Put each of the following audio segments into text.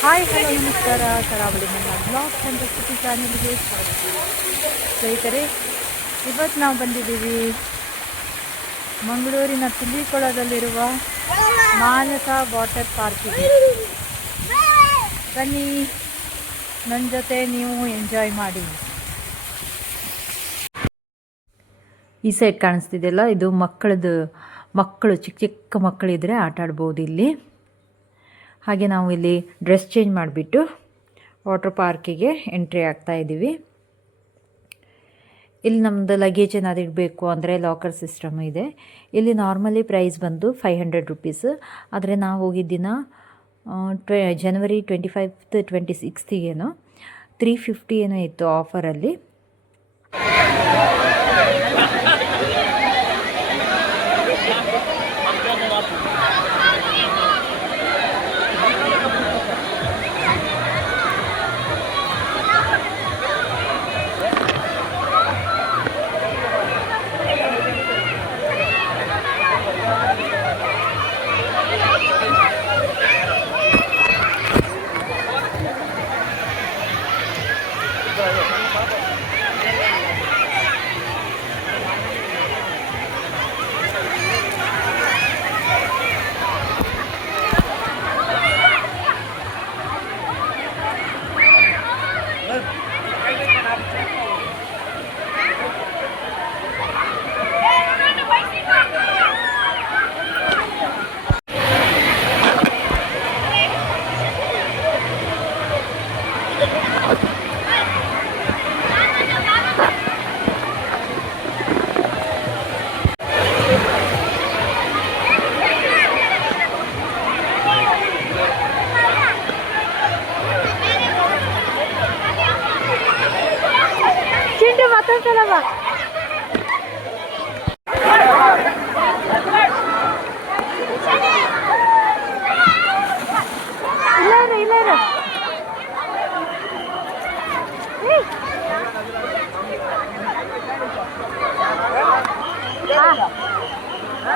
Hi hello ನಮಸ್ಕಾರ. ಕರಾವಳಿ ನನ್ನ ಬ್ಲಾಗ್ಸ್ ಆ್ಯಂಡ್ ರೆಸಿಪಿ ಚಾನಲ್ಗೆ ಸ್ವಾಗತ. ಸ್ನೇಹಿತರೆ, ಇವತ್ತು ನಾವು ಬಂದಿದ್ದೀವಿ ಮಂಗಳೂರಿನ ಪಿಲಿಕುಳದಲ್ಲಿರುವ ಮಾನಸ ವಾಟರ್ ಪಾರ್ಕಿಗೆ. ಬನ್ನಿ, ನನ್ನ ಜೊತೆ ನೀವು ಎಂಜಾಯ್ ಮಾಡಿ. ಈ ಸೈಡ್ ಕಾಣಿಸ್ತಿದೆಯಲ್ಲ, ಇದು ಮಕ್ಕಳು ಚಿಕ್ಕ ಚಿಕ್ಕ ಮಕ್ಕಳಿದ್ರೆ ಆಟ ಆಡ್ಬೋದು ಇಲ್ಲಿ. ಹಾಗೆ ನಾವು ಇಲ್ಲಿ ಡ್ರೆಸ್ ಚೇಂಜ್ ಮಾಡಿಬಿಟ್ಟು ವಾಟರ್ ಪಾರ್ಕಿಗೆ ಎಂಟ್ರಿ ಆಗ್ತಾ ಇದ್ದೀವಿ. ಇಲ್ಲಿ ನಮ್ಮದು ಲಗೇಜ್ ಏನಾದ್ರು ಇಡಬೇಕು ಅಂದರೆ ಲಾಕರ್ ಸಿಸ್ಟಮ್ ಇದೆ. ಇಲ್ಲಿ ನಾರ್ಮಲಿ ಪ್ರೈಸ್ ಬಂದು 500 ರುಪೀಸ್. ಆದರೆ ನಾವು ಹೋಗಿದ್ದ ದಿನ ಜನವರಿ 25th 26th 350 ಏನೋ ಇತ್ತು ಆಫರಲ್ಲಿ.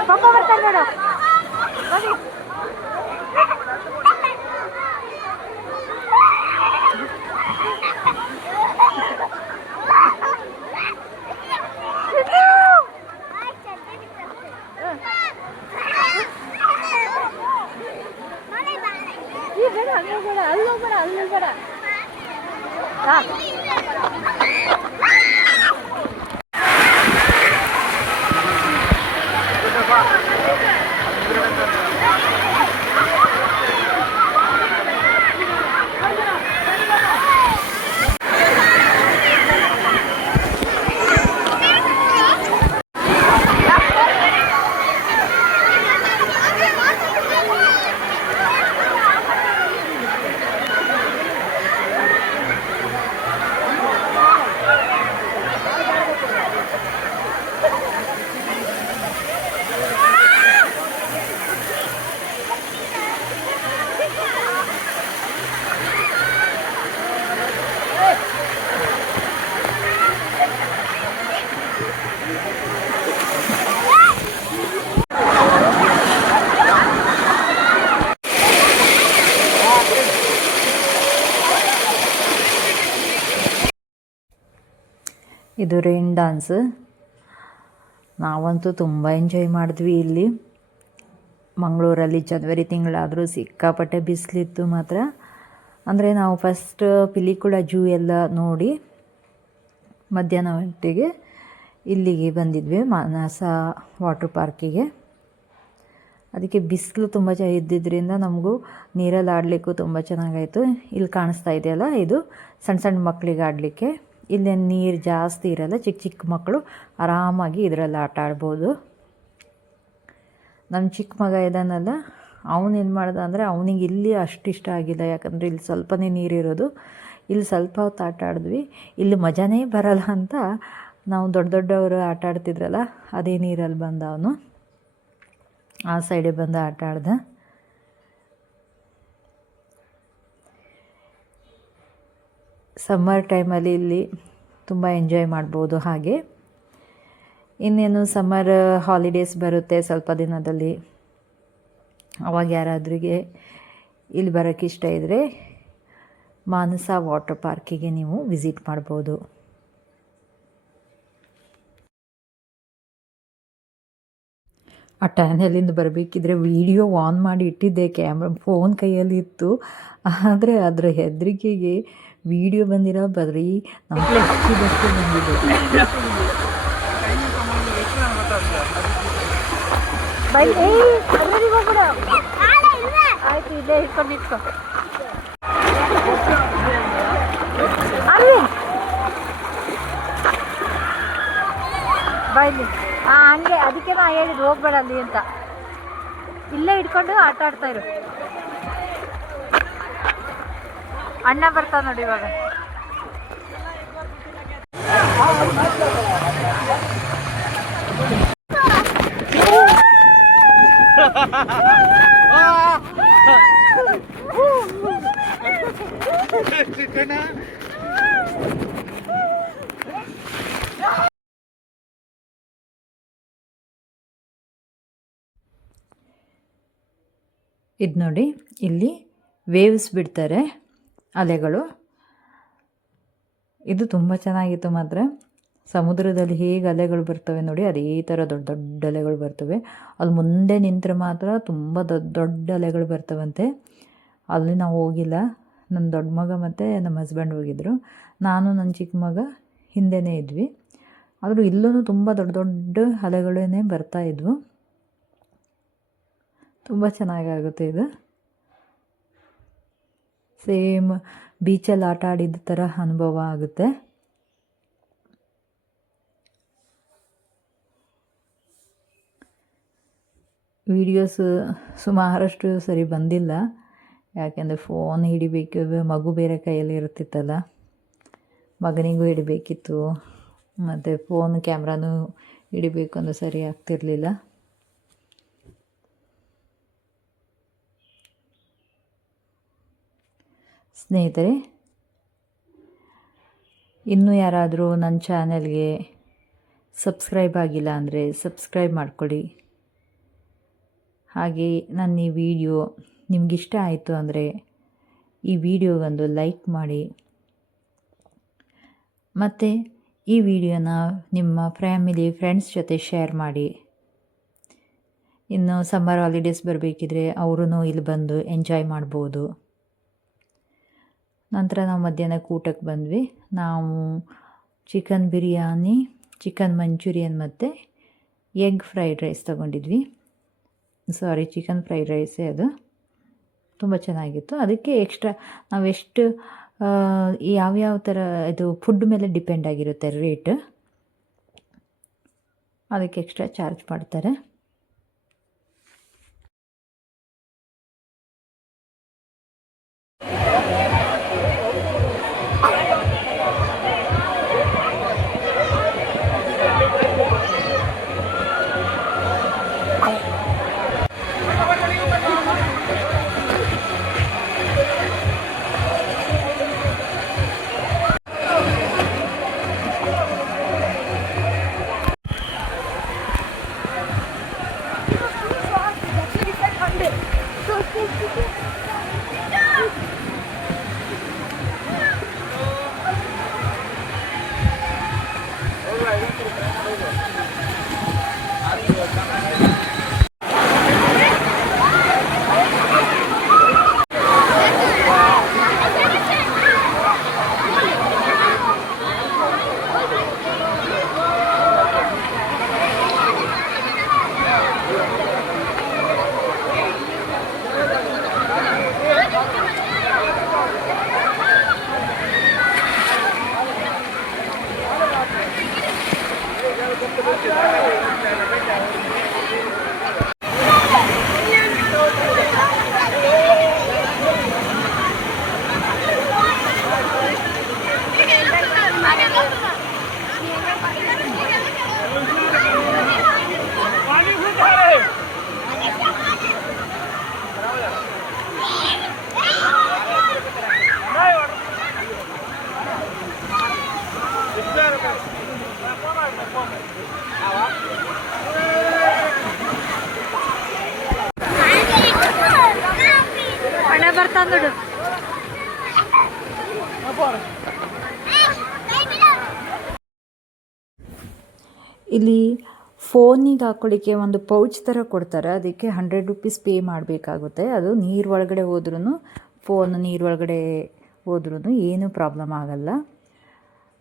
ಪಪ್ಪ ಬರ್ತಾರೆ ನೋಡು. ಅಲ್ಲೋಗ್ಬೇಡ. ಇದು ರೈನ್ ಡ್ಯಾನ್ಸ್. ನಾವಂತೂ ತುಂಬ ಎಂಜಾಯ್ ಮಾಡಿದ್ವಿ ಇಲ್ಲಿ ಮಂಗಳೂರಲ್ಲಿ. ಜನವರಿ ತಿಂಗಳಾದರೂ ಸಿಕ್ಕಾಪಟ್ಟೆ ಬಿಸಿಲಿತ್ತು ಮಾತ್ರ. ಅಂದರೆ ನಾವು ಫಸ್ಟ್ ಪಿಲಿಕುಳ ಝೂ ಎಲ್ಲ ನೋಡಿ ಮಧ್ಯಾಹ್ನ ಹೊತ್ತಿಗೆ ಇಲ್ಲಿಗೆ ಬಂದಿದ್ವಿ, ಮಾನಸ ವಾಟರ್ ಪಾರ್ಕಿಗೆ. ಅದಕ್ಕೆ ಬಿಸಿಲು ತುಂಬ ಇದ್ದಿದ್ದರಿಂದ ನಮಗೂ ನೀರಲ್ಲಿ ಆಡಲಿಕ್ಕೂ ತುಂಬ ಚೆನ್ನಾಗಾಯಿತು. ಇಲ್ಲಿ ಕಾಣಿಸ್ತಾ ಇದೆಯಲ್ಲ, ಇದು ಸಣ್ಣ ಸಣ್ಣ ಮಕ್ಕಳಿಗೆ ಆಡಲಿಕ್ಕೆ. ಇಲ್ಲಿ ನೀರು ಜಾಸ್ತಿ ಇರಲ್ಲ, ಚಿಕ್ಕ ಚಿಕ್ಕ ಮಕ್ಕಳು ಆರಾಮಾಗಿ ಇದರಲ್ಲಿ ಆಟ ಆಡ್ಬೋದು. ನಮ್ಮ ಚಿಕ್ಕ ಮಗ ಇದ್ದಾನಲ್ಲ, ಅವನೇನು ಮಾಡ್ದ ಅಂದರೆ ಅವನಿಗೆ ಇಲ್ಲಿ ಅಷ್ಟು ಇಷ್ಟ ಆಗಿಲ್ಲ. ಯಾಕಂದರೆ ಇಲ್ಲಿ ಸ್ವಲ್ಪನೇ ನೀರಿರೋದು. ಇಲ್ಲಿ ಸ್ವಲ್ಪ ಹೊತ್ತು ಆಟ ಆಡಿದ್ವಿ. ಇಲ್ಲಿ ಮಜಾನೇ ಬರಲ್ಲ ಅಂತ ನಾವು ದೊಡ್ಡವರು ಆಟ ಆಡ್ತಿದ್ರಲ್ಲ, ಅದೇ ನೀರಲ್ಲಿ ಬಂದ ಅವನು. ಆ ಸೈಡೇ ಬಂದು ಆಟ ಆಡ್ದ. ಸಮ್ಮರ್ ಟೈಮಲ್ಲಿ ಇಲ್ಲಿ ತುಂಬ ಎಂಜಾಯ್ ಮಾಡ್ಬೋದು. ಹಾಗೆ ಇನ್ನೇನು ಸಮ್ಮರ್ ಹಾಲಿಡೇಸ್ ಬರುತ್ತೆ ಸ್ವಲ್ಪ ದಿನದಲ್ಲಿ. ಅವಾಗ ಯಾರಾದ್ರಿಗೆ ಇಲ್ಲಿ ಬರೋಕ್ಕೆ ಇಷ್ಟ ಇದ್ದರೆ ಮಾನಸ ವಾಟರ್ ಪಾರ್ಕಿಗೆ ನೀವು ವಿಸಿಟ್ ಮಾಡ್ಬೋದು. ಆ ಟನಲಿಂದ ಬರಬೇಕಿದ್ರೆ ವಿಡಿಯೋ ಆನ್ ಮಾಡಿ ಇಟ್ಟಿದ್ದೆ, ಫೋನ್ ಕೈಯಲ್ಲಿ ಇತ್ತು. ಆದರೆ ಅದರ ಹೆದರಿಕೆಗೆ ವಿಡಿಯೋ ಬಂದಿರೋ ಬರೀ ನಮಗೆ ಹಚ್ಚಿದಷ್ಟು ಬಂದಿದೆ. ಆಯ್ತು, ಇಲ್ಲೇ ಇಟ್ಕೊಂಡಿಟ್ಕೊ. ಬೈಲಿ ಹಂಗೆ, ಅದಕ್ಕೆ ನಾ ಹೇಳಿದ್ದು ಹೋಗ್ಬೇಡ ಅಲ್ಲಿ ಅಂತ. ಇಲ್ಲೇ ಇಟ್ಕೊಂಡು ಆಟ ಆಡ್ತಾ ಇರು. ಅಣ್ಣ ಬರ್ತಾವ ನೋಡಿ ಇವಾಗ. ಇದು ನೋಡಿ, ಇಲ್ಲಿ ವೇವ್ಸ್ ಬಿಡ್ತಾರೆ, ಅಲೆಗಳು. ಇದು ತುಂಬ ಚೆನ್ನಾಗಿತ್ತು ಮಾತ್ರ. ಸಮುದ್ರದಲ್ಲಿ ಹೇಗೆ ಅಲೆಗಳು ಬರ್ತವೆ ನೋಡಿ, ಅದೇ ಥರ ದೊಡ್ಡ ದೊಡ್ಡ ಅಲೆಗಳು ಬರ್ತವೆ. ಅಲ್ಲಿ ಮುಂದೆ ನಿಂತರೆ ಮಾತ್ರ ತುಂಬ ದೊಡ್ಡ ದೊಡ್ಡ ಅಲೆಗಳು ಬರ್ತವಂತೆ. ಅಲ್ಲಿ ನಾವು ಹೋಗಿಲ್ಲ. ನನ್ನ ದೊಡ್ಡ ಮಗ ಮತ್ತು ನಮ್ಮ ಹಸ್ಬೆಂಡ್ ಹೋಗಿದ್ದರು. ನಾನು ನನ್ನ ಚಿಕ್ಕ ಮಗ ಹಿಂದೆನೇ ಇದ್ವಿ. ಆದರೂ ಇಲ್ಲೂ ತುಂಬ ದೊಡ್ಡ ದೊಡ್ಡ ಅಲೆಗಳೇ ಬರ್ತಾಯಿದ್ವು. ತುಂಬ ಚೆನ್ನಾಗಾಗುತ್ತೆ ಇದು. ಸೇಮ್ ಬೀಚಲ್ಲಿ ಆಟ ಆಡಿದ ಥರ ಅನುಭವ ಆಗುತ್ತೆ. ವಿಡಿಯೋಸ್ ಸುಮಾರಷ್ಟು ಸರಿ ಬಂದಿಲ್ಲ, ಯಾಕೆಂದರೆ ಫೋನ್ ಹಿಡಿಬೇಕು, ಮಗು ಬೇರೆ ಕೈಯಲ್ಲಿ ಇರ್ತಿತ್ತಲ್ಲ, ಮಗನಿಗೂ ಹಿಡಿಬೇಕಿತ್ತು, ಮತ್ತು ಫೋನ್ ಕ್ಯಾಮ್ರಾನೂ ಹಿಡಿಬೇಕು ಅಂದರೆ ಸರಿ ಆಗ್ತಿರಲಿಲ್ಲ. ಸ್ನೇಹಿತರೆ, ಇನ್ನೂ ಯಾರಾದರೂ ನನ್ನ ಚಾನೆಲ್ಗೆ ಸಬ್ಸ್ಕ್ರೈಬ್ ಆಗಿಲ್ಲ ಅಂದರೆ ಸಬ್ಸ್ಕ್ರೈಬ್ ಮಾಡ್ಕೊಳ್ಳಿ. ಹಾಗೆ ನನ್ನ ಈ ವಿಡಿಯೋ ನಿಮಗಿಷ್ಟ ಆಯಿತು ಅಂದರೆ ಈ ವಿಡಿಯೋಗೊಂದು ಲೈಕ್ ಮಾಡಿ, ಮತ್ತು ಈ ವಿಡಿಯೋನ ನಿಮ್ಮ ಫ್ಯಾಮಿಲಿ ಫ್ರೆಂಡ್ಸ್ ಜೊತೆ ಶೇರ್ ಮಾಡಿ. ಇನ್ನು ಸಮ್ಮರ್ ಹಾಲಿಡೇಸ್ ಬರಬೇಕಿದ್ರೆ ಅವರೂ ಇಲ್ಲಿ ಬಂದು ಎಂಜಾಯ್ ಮಾಡ್ಬೋದು. ನಂತರ ನಾವು ಮಧ್ಯಾಹ್ನಕ್ಕೆ ಊಟಕ್ಕೆ ಬಂದ್ವಿ. ನಾವು ಚಿಕನ್ ಬಿರಿಯಾನಿ, ಚಿಕನ್ ಮಂಚೂರಿಯನ್ ಮತ್ತು ಎಗ್ ಫ್ರೈಡ್ ರೈಸ್ ತೊಗೊಂಡಿದ್ವಿ. ಚಿಕನ್ ಫ್ರೈಡ್ ರೈಸೇ ಅದು. ತುಂಬ ಚೆನ್ನಾಗಿತ್ತು. ಅದಕ್ಕೆ ಎಕ್ಸ್ಟ್ರಾ ನಾವೆಷ್ಟು ಯಾವ್ಯಾವ ಥರ ಇದು ಫುಡ್ ಮೇಲೆ ಡಿಪೆಂಡ್ ಆಗಿರುತ್ತೆ ರೇಟ್, ಅದಕ್ಕೆ ಎಕ್ಸ್ಟ್ರಾ ಚಾರ್ಜ್ ಮಾಡ್ತಾರೆ. ಅಣ್ಣ ಬರ್ತಾನೆ ನೋಡು. ಇಲ್ಲಿ ಫೋನಿಗೆ ಹಾಕ್ಕೊಳ್ಳಿಕ್ಕೆ ಒಂದು ಪೌಚ್ ಥರ ಕೊಡ್ತಾರೆ, ಅದಕ್ಕೆ 100 ರೂಪೀಸ್ ಪೇ ಮಾಡಬೇಕಾಗುತ್ತೆ. ಅದು ನೀರು ಒಳಗಡೆ ಹೋದ್ರೂ, ಫೋನ್ ನೀರು ಒಳಗಡೆ ಹೋದ್ರೂ ಏನೂ ಪ್ರಾಬ್ಲಮ್ ಆಗಲ್ಲ.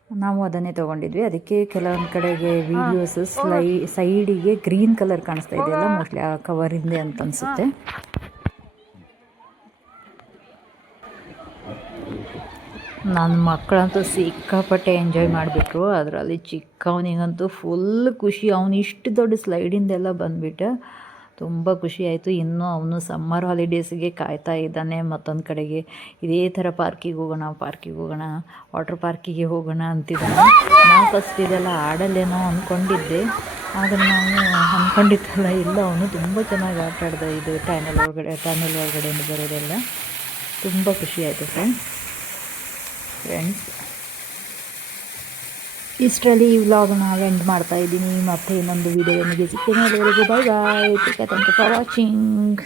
ನಾವು ಅದನ್ನೇ ತೊಗೊಂಡಿದ್ವಿ. ಅದಕ್ಕೆ ಕೆಲವೊಂದು ಕಡೆಗೆ ವೀಡಿಯೋಸ್ ಸೈಡಿಗೆ ಗ್ರೀನ್ ಕಲರ್ ಕಾಣಿಸ್ತಾ ಇದೆಯಲ್ಲ, ಮೋಸ್ಟ್ಲಿ ಆ ಕವರಿಂದೆ ಅಂತ ಅನಿಸುತ್ತೆ. ನನ್ನ ಮಕ್ಕಳಂತೂ ಸಿಕ್ಕಾಪಟ್ಟೆ ಎಂಜಾಯ್ ಮಾಡಿಬಿಟ್ರು. ಅದರಲ್ಲಿ ಚಿಕ್ಕವನಿಗಂತೂ ಫುಲ್ ಖುಷಿ. ಅವನು ಇಷ್ಟು ದೊಡ್ಡ ಸ್ಲೈಡಿಂದೆಲ್ಲ ಬಂದುಬಿಟ್ಟ, ತುಂಬ ಖುಷಿ ಆಯಿತು. ಇನ್ನೂ ಅವನು ಸಮ್ಮರ್ ಹಾಲಿಡೇಸ್ಗೆ ಕಾಯ್ತಾ ಇದ್ದಾನೆ. ಮತ್ತೊಂದು ಕಡೆಗೆ ಇದೇ ಥರ ಪಾರ್ಕಿಗೆ ಹೋಗೋಣ, ವಾಟರ್ ಪಾರ್ಕಿಗೆ ಹೋಗೋಣ ಅಂತಿದ್ದಾನೆ. ನಾನು ಫಸ್ಟ್ ಇದೆಲ್ಲ ಆಡಲ್ಲೇನೋ ಅಂದ್ಕೊಂಡಿದ್ದೆ, ಆದರೆ ನಾವು ಅಂದ್ಕೊಂಡಿದ್ದಲ್ಲ, ಇಲ್ಲ ಅವನು ತುಂಬ ಚೆನ್ನಾಗಿ ಆಟ ಆಡ್ದ. ಇದು ಟನಲ್ ಒಳಗಡೆಯಿಂದ ಬರೋದೆಲ್ಲ ತುಂಬ ಖುಷಿ ಆಯಿತು ಫ್ರೆಂಡ್ಸ್. ಇಷ್ಟರಲ್ಲಿ ಈ ವ್ಲಾಗ್ ನಾವು ಎಂಡ್ ಮಾಡ್ತಾ ಇದ್ದೀನಿ. ಮತ್ತೆ ಇನ್ನೊಂದು ವಿಡಿಯೋ ನಿಮಗೆ ಸಿಗ್ತೀನಿ. ಅಲ್ಲಿವರೆಗೂ bye bye. Thank you for watching.